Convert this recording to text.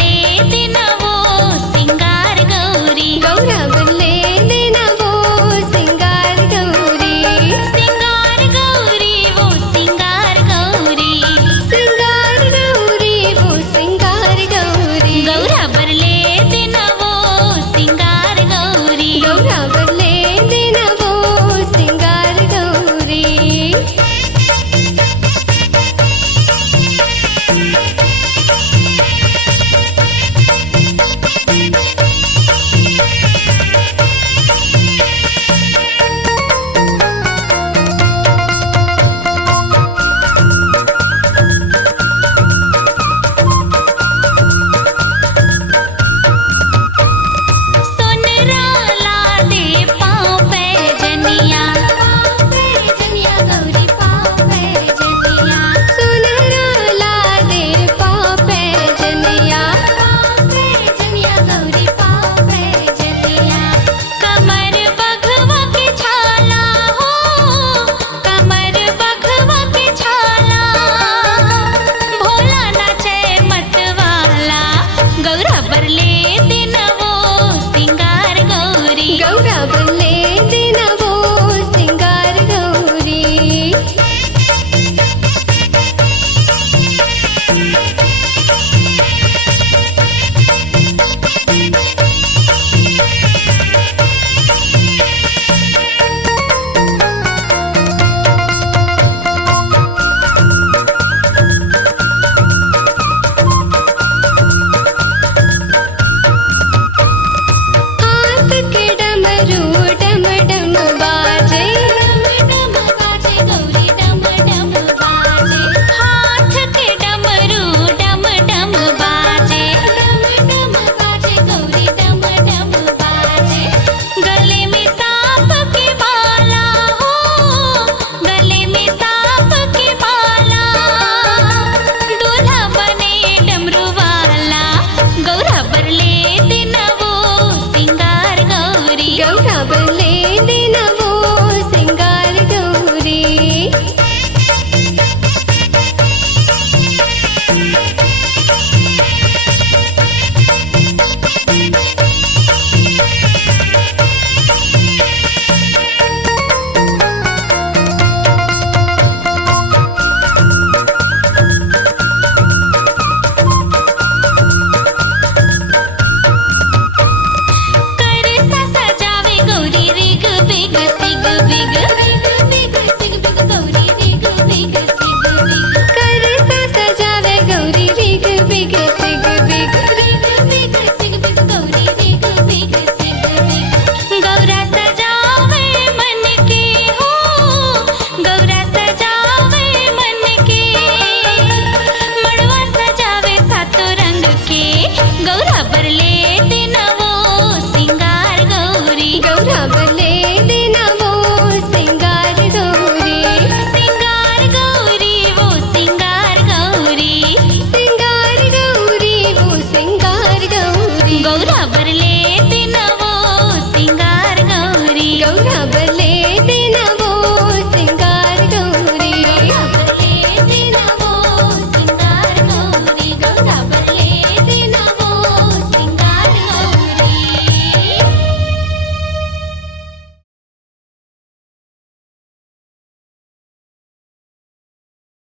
बरले दिन वो सिंगार गौरी, गौरा बरले दिन वो सिंगार गौरी, सिंगार गौरी वो सिंगार गौरी, सिंगार गौरी वो सिंगार गौरी, गौरा बरले दिन वो सिंगार गौरी, गौरा बरले दिन वो सिंगार गौरी। सोनरा लादे पाँव पे जनिया, जनिया गौरी पाँव पे जनिया, सुनहरा लादे पाँव पे जनिया, जनिया गौरी पाँव पे जनिया, कमर बघवा के छाला हो, कमर बघवा के छाला, भोला नाचे मतवाला, गौरा बरले दिन वो सिंगार गौरी, गौरा बरले दिन वो सिंगार गौरी। हाथ के डमरू डम डम बाजे, डम डम बाजे गौरी डम डम बाजे, हाथ के डमरू डम डम बाजे, डम डम बाजे गौरी डम डम बाजे, गले में सांप की माला हो, गले में सांप की माला, दूल्हा बने डमरू वाला, गौरा बरले दिन वो सिंगार गौरी, गौरा बरले दिन वो सिंगार गौरी। कर सा सजावे गौरी रिग बिग सिग बिग, रिग बिग सिग बिग गौरी रिग बिग सिग बिग, कर सा सजावे गौरी रिग बिग सिग बिग, रिग बिग सिग बिग गौरी रिग बिग सिग बिग, गौरा सजावे मन के हो, गौरा सजावे मन के, मड़वा सजावे सातों रंग के, गौरा बरले दिन वो सिंगार गौरी, गौरा बरले दिन वो सिंगार गौरी, सिंगार गौरी वो सिंगार गौरी, सिंगार गौरी वो सिंगार गौरी, गौरा बरले दिन वो सिंगार गौरी, गौरा बरले